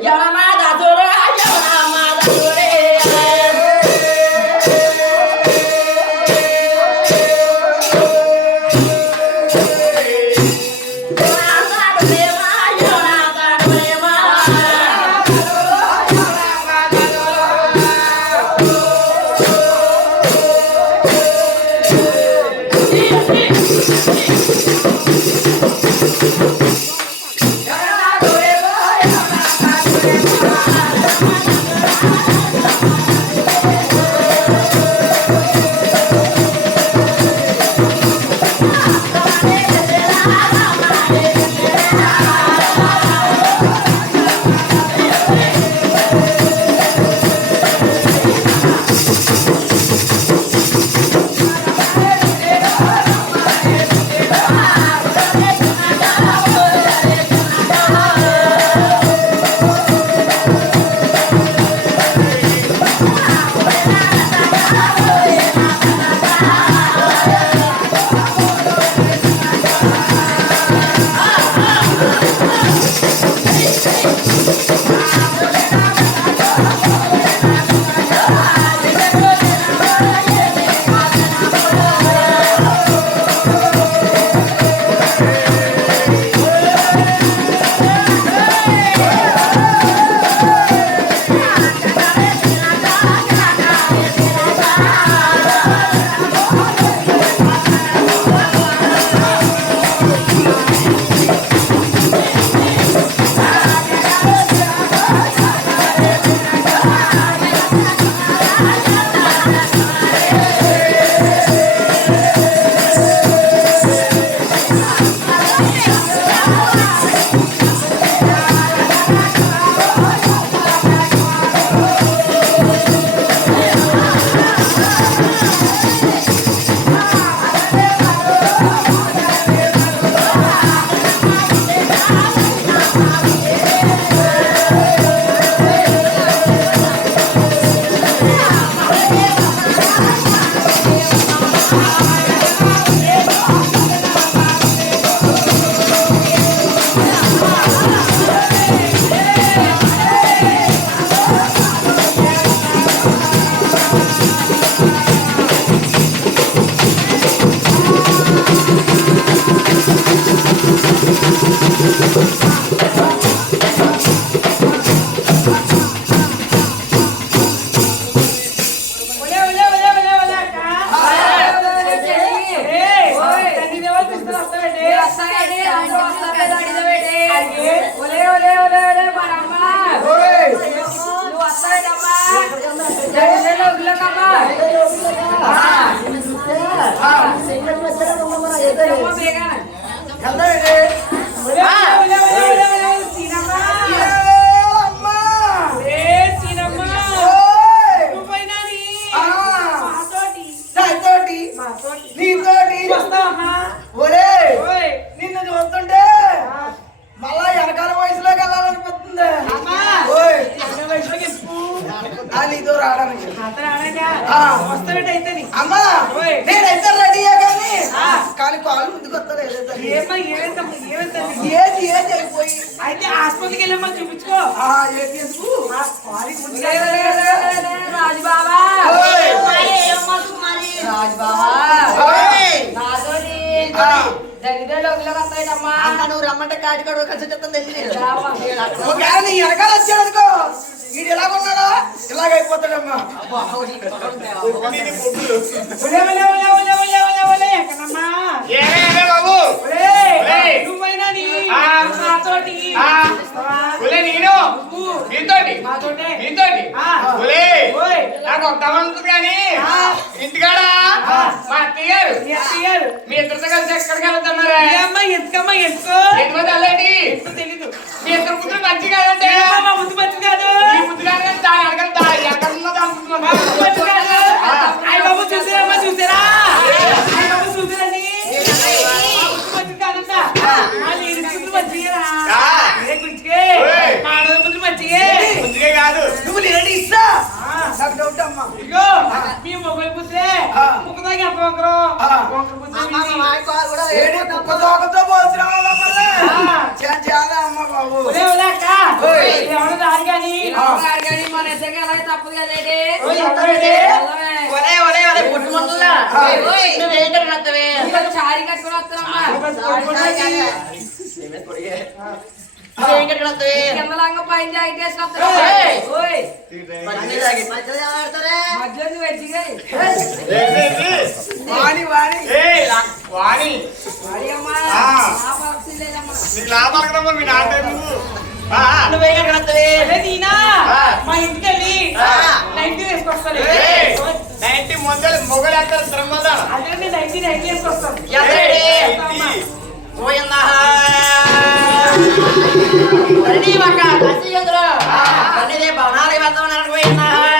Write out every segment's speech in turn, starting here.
要や、や。Thank you. ఒకవేళ నీ వెనకాల వచ్చాడనుకో వీడు ఎలా ఉన్నాడా ఇలాగ బాబు నాకు వద్దామనుకు కానీ ఇంటికాడ మా అత్తయ్యారు మీ ఇద్దరితో కలిసి ఎక్కడికి వెళ్తున్నారా ఎందుకమ్మా ఎందుకు? ఎందుకో తెల్లండి కుక్కదాగి ఎంత కుక్కదాకతో పోల్చి పైన జాయిన్ చేసిన వాణి, వాణి. వాణి నీకు లాభాలు కదా మీ నాన్న నువ్వు ఆ, నువ్వేం కట్టుకున్నావే? అదే నీనా ఆ. మా ఇంటికి వెళ్ళి ఆ. నైన్టీ వేసుకొస్తాను ఏయ్, నైన్టీ మొదలు మొగలు అంటారు శ్రమదా అదే నేను నైన్టీ నైన్టీ వేసుకొస్తాను ఎత్తరేడి? పోయిందా? ರೆಡಿ ಮಕ್ಕ ಕಸಿ ಅಂದ್ರು ಬಂದಿದೆ ನಾಳೆ ಬರ್ತವ ನನಗೆ ಹೋಯ್ತಾ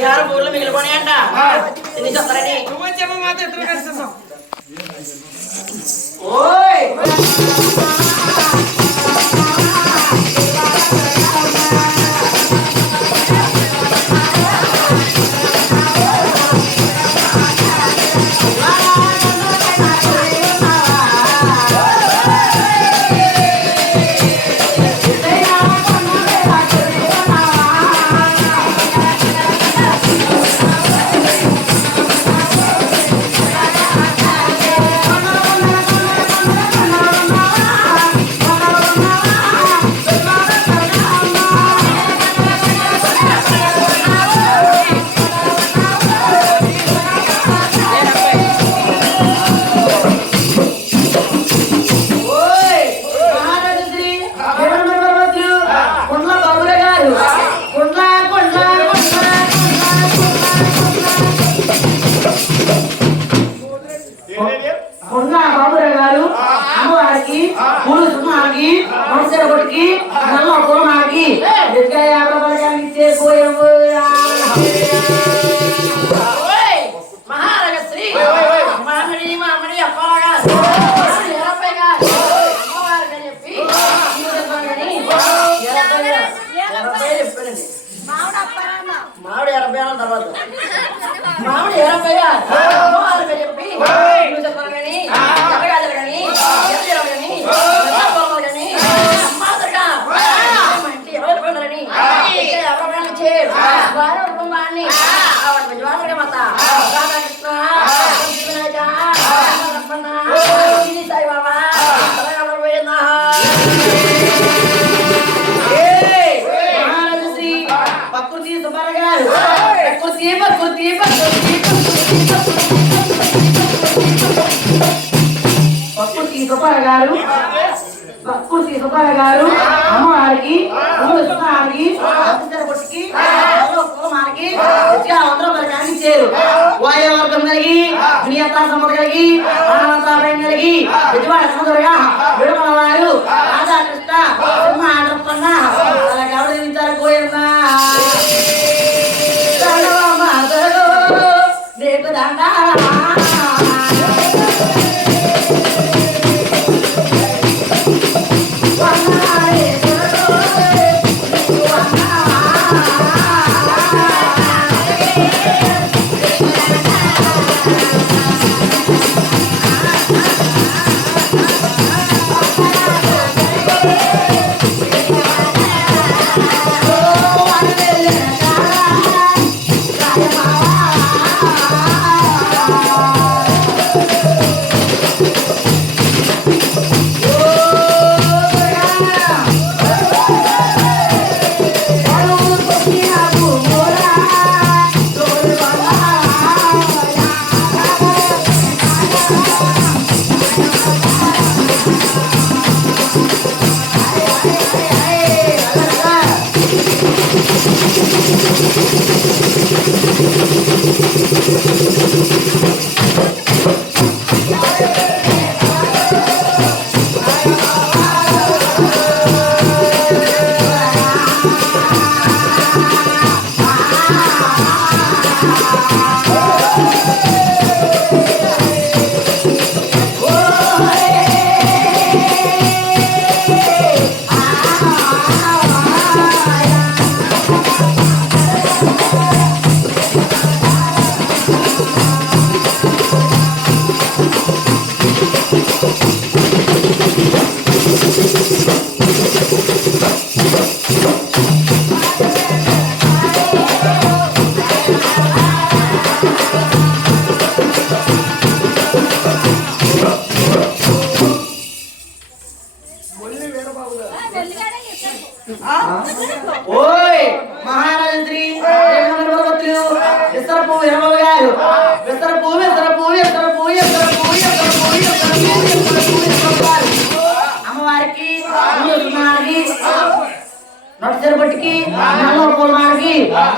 పులిహార ఊర్లు మిగిలిపోయాయంట నువ్వు వచ్చామో మాతో ఇద్దరు కలుస్తున్నాం again. సుబ్బారావు గారు కుర్తి గారు అమ్మవారికి సుబ్బారావుకి పొట్టికి కలిగి కలిగి కలిగి వారు రాధాకృష్ణ సింహాడప్పన్న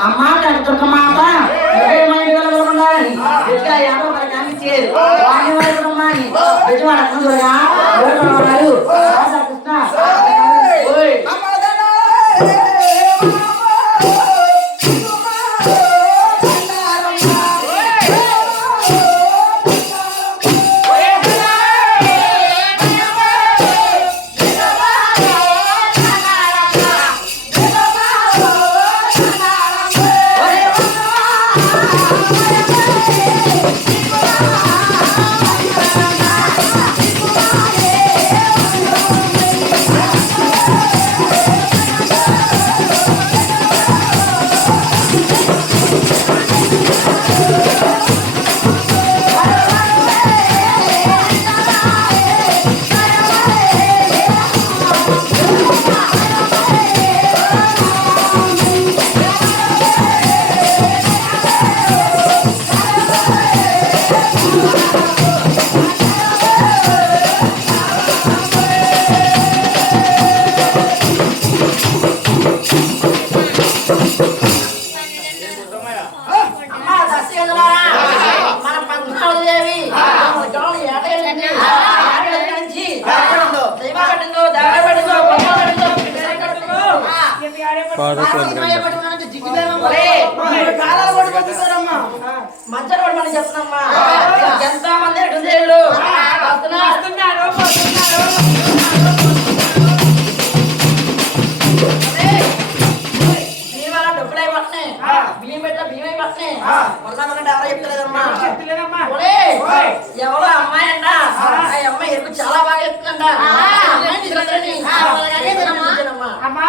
అమ్మ దొరక మాత ఎవరు మంచోడు మనం చెప్తున్నామ్మా ఎంత మంది ఎడుదేళ్ళు వస్తున్నారు ఎవరో అమ్మాయి అంట. ఆ. అమ్మాయి ఎరుపు చాలా బాగా ఎత్తుందంట అమ్మా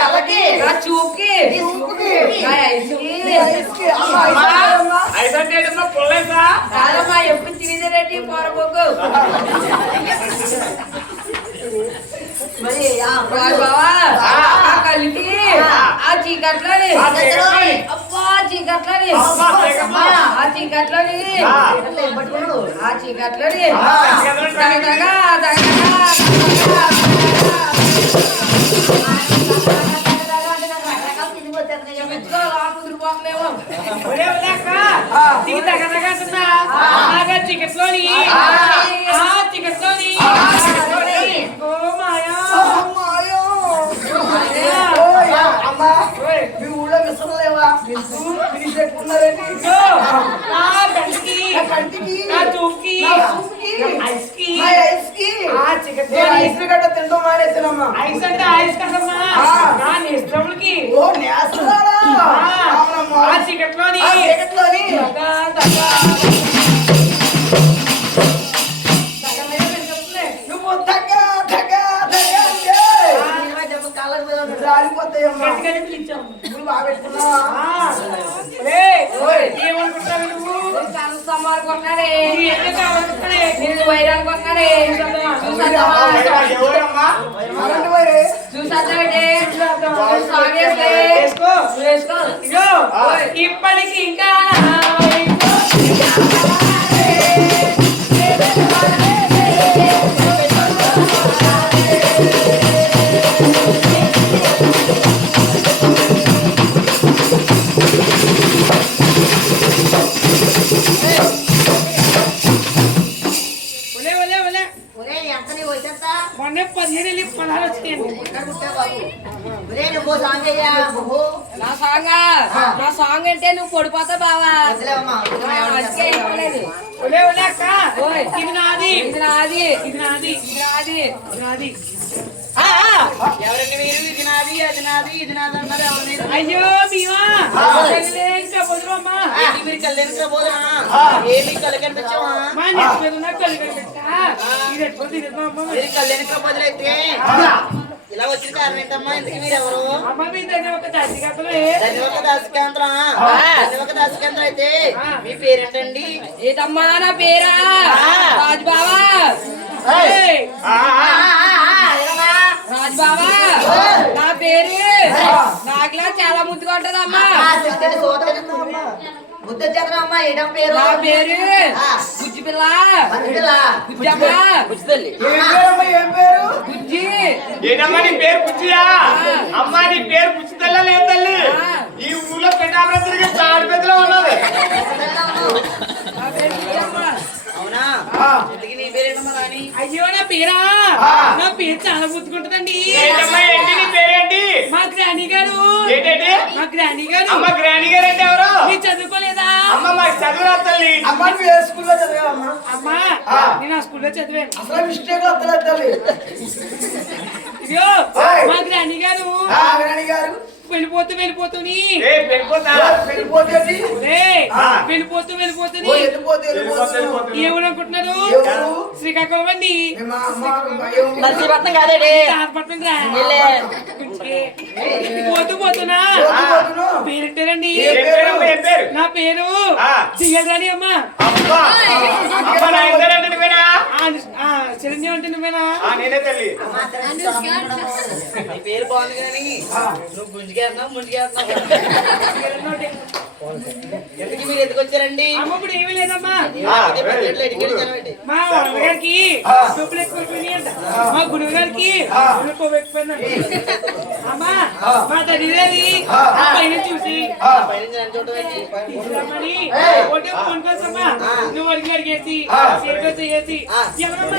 తలకి నా చూపుకి ఎప్పుడు తినేదేటి పోరబోకు మరి బావా ఆ కలిపి ఆ చీకట్లోని అబ్బా చీకట్లోని ఆ చీకట్లోని ఒరే ఒరే అక్క, నీకు తగదగ అంటున్నా. నాగా చికెట్లోని. ఆ. ఆ, చికెట్లోని. ఓ మాయా. అమ్మా మీ ఊళ్ళో మిషన్ లేవా మిషన్ పెట్టుకున్నారండి ఇదిగో, నా కంటికి, కంటికి నా చూపుకి, నా చూపుకి, ఐస్కి, నా ఐస్కి ఆ నేను చికెట్లోని. ఐస్ గడ్డ తింటాం మానేసానమ్మా ఐస్ అంటే ఐస్ కదమ్మా. నా నిష్టములకి. ఓ నేస్తున్నాడా ఆ, అవునమ్మా చికెట్లోని. రాలిపోతాయమ్మా గట్టిగానే పిలిచాం. నువ్వు బాగా పెట్టుకున్నావా ఏమనుకుంటావు నువ్వు నేను కళ్ళు స్తంభాలు కొన్నాడే. ఏం కావాలనుకుంటానే? నేను వైరాలు కొన్నాడే. చూసేద్దామా? ఎవరమ్మా అలాంటి నా సాంగ్ నా సాంగ్ అంటే నువ్వు పడిపోతా బావా. అందుకే ఇవ్వలేదు. ఇది నాది. ఇది నాది. ఇది నాది. ఇది నాది. ఎవరండి మీరు? ఇది నాది అది నాది ఇది నాది అన్నారు. ఎవరు మీరు. అయ్యో మీరు ఏమి కళ్ళు కనిపించావా? కళ్ళు మీరు ఇలా వచ్చిన కారణం ఇంతకు మీరు ఎవరు? ఒక అయితే మీ పేరేంటండి? ఏటమ్మా నా పేరా? రాజు బావా బావా నా పేరు నాకులా చాలా ముద్దుగా ఉంటదమ్మా. బుద్ధ చంద్రమ్మ ఏడం పేరు? నా పేరు పిల్ల ఏం పేరు? నీ పేరు అమ్మా నీ పేరు పుచ్చి తల్ల లేదు తల్లి. ఈ ఊళ్ళో తిరిగి తాడి పెద్దలో ఉన్నది నా పేరు బుజ్జమ్మ అవునా ఇంతకి నీ పేరేంటమ్మా రాని అయ్యో నా పేరా? నా పేరు చాలా గుర్తుకుంటుందండి మా గ్రాని గారు. మా గ్రాని గారు. అమ్మ గ్రాండ్ గారు అంటే ఎవరు? మీరు చదువుకోలేదా? అమ్మ మాకు చదువు తల్లి అమ్మ నువ్వు ఏ స్కూల్లో చదివావమ్మా? అమ్మా నేను ఆ స్కూల్లో చదివాను. అసలు మిస్టేక్ వస్తలేదు తల్లి ఇదిగో. మా గ్రాని గారు. నాగరాణి గారు. వెళ్ళిపోతూ వెళ్ళిపోతూని. ఏ పెళ్ళిపోతా వెళ్ళిపోతుంది. వెళ్ళిపోతూ వెళ్ళిపోతూని. ఓ వెళ్ళిపోతే వెళ్ళిపోతున్నావు ఏమనుకుంటున్నారు ఎవరు? శ్రీకాకుళం అండి. పోతూ పోతున్నా పోతూ పోతున్నావు. పేరెట్టారండి ఏం ఏం పేరమ్మా ఏం పేరు? నా పేరు ఆ. దిగరాని అమ్మా. చిరంజీవి అంటే నువ్వేనా? ఆ, నేనే తల్లి. పేరు బాగుంది కానీ నువ్వు గుంజుకేస్తున్నావు ముందుకేస్తున్నావు ఎందుకు మీరు ఎందుకు వచ్చారండి? అమ్మ ఇప్పుడు ఏమీ లేదమ్మా. అదే. మా గారికి డబ్బులు మా గురువు గారికి డబ్బులు ఎక్కువైపోయిందంట అమ్మా మా ఆ. పైన చూసి పైనుంచి నన్ను చూడటం ఏంటి? తీసుకురమ్మని ఒకటే ఫోన్ కోసమ్మా. నువ్వు అడిగి అడిగేసి చేసి ఎవరమ్మా?